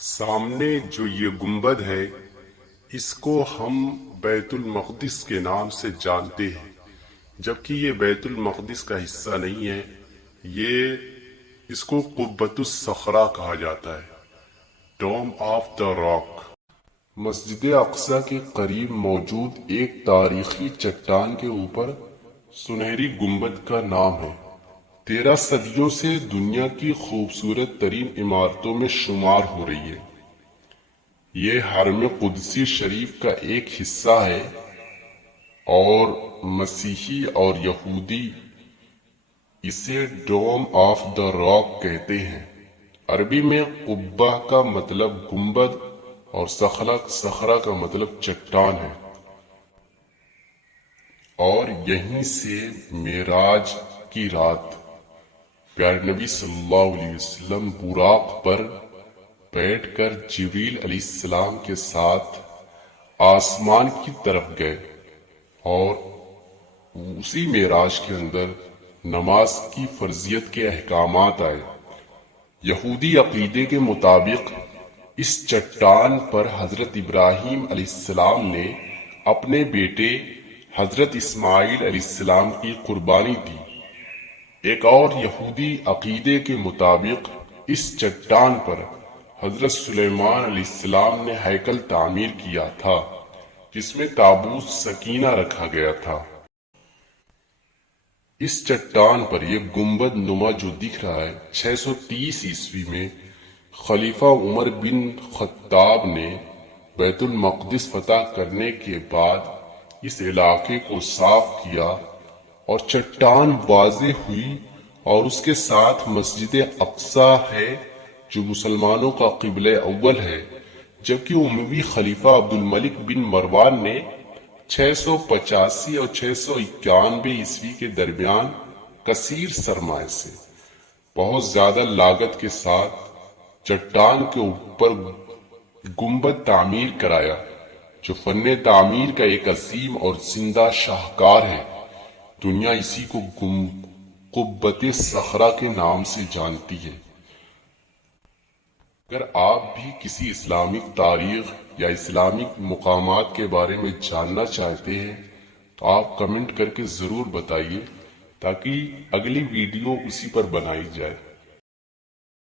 سامنے جو یہ گنبد ہے اس کو ہم بیت المقدس کے نام سے جانتے ہیں، جبکہ یہ بیت المقدس کا حصہ نہیں ہے۔ اس کو قبۃ الصخرہ کہا جاتا ہے، ڈوم آف دا راک۔ مسجد اقصی کے قریب موجود ایک تاریخی چٹان کے اوپر سنہری گنبد کا نام ہے۔ 13 صدیوں سے دنیا کی خوبصورت ترین عمارتوں میں شمار ہو رہی ہے۔ یہ حرم قدسی شریف کا ایک حصہ ہے اور مسیحی اور یہودی اسے ڈوم آف دا راک کہتے ہیں۔ عربی میں قبہ کا مطلب گنبد اور صخرہ کا مطلب چٹان ہے، اور یہیں سے معراج کی رات پیارے نبی صلی اللہ علیہ وسلم براق پر بیٹھ کر جبریل علیہ السلام کے ساتھ آسمان کی طرف گئے، اور اسی معراج کے اندر نماز کی فرضیت کے احکامات آئے۔ یہودی عقیدے کے مطابق اس چٹان پر حضرت ابراہیم علیہ السلام نے اپنے بیٹے حضرت اسماعیل علیہ السلام کی قربانی دی۔ ایک اور یہودی عقیدے کے مطابق اس چٹان پر حضرت سلیمان علیہ السلام نے ہیکل تعمیر کیا تھا، جس میں تابوت سکینہ رکھا گیا تھا۔ اس چٹان پر یہ گنبد نما جو دکھ رہا ہے، 630 عیسوی میں خلیفہ عمر بن خطاب نے بیت المقدس فتح کرنے کے بعد اس علاقے کو صاف کیا اور چٹان واضح ہوئی، اور اس کے ساتھ مسجد اقصی ہے جو مسلمانوں کا قبلہ اول ہے، جبکہ اموی خلیفہ عبد الملک بن مروان نے 685 اور 691 عیسوی کے درمیان کثیر سرمایہ سے بہت زیادہ لاگت کے ساتھ چٹان کے اوپر گنبد تعمیر کرایا، جو فن تعمیر کا ایک عظیم اور زندہ شاہکار ہے۔ دنیا اسی کو قبۃ صخرہ کے نام سے جانتی ہے۔ اگر آپ بھی کسی اسلامک تاریخ یا اسلامک مقامات کے بارے میں جاننا چاہتے ہیں تو آپ کمنٹ کر کے ضرور بتائیے، تاکہ اگلی ویڈیو اسی پر بنائی جائے۔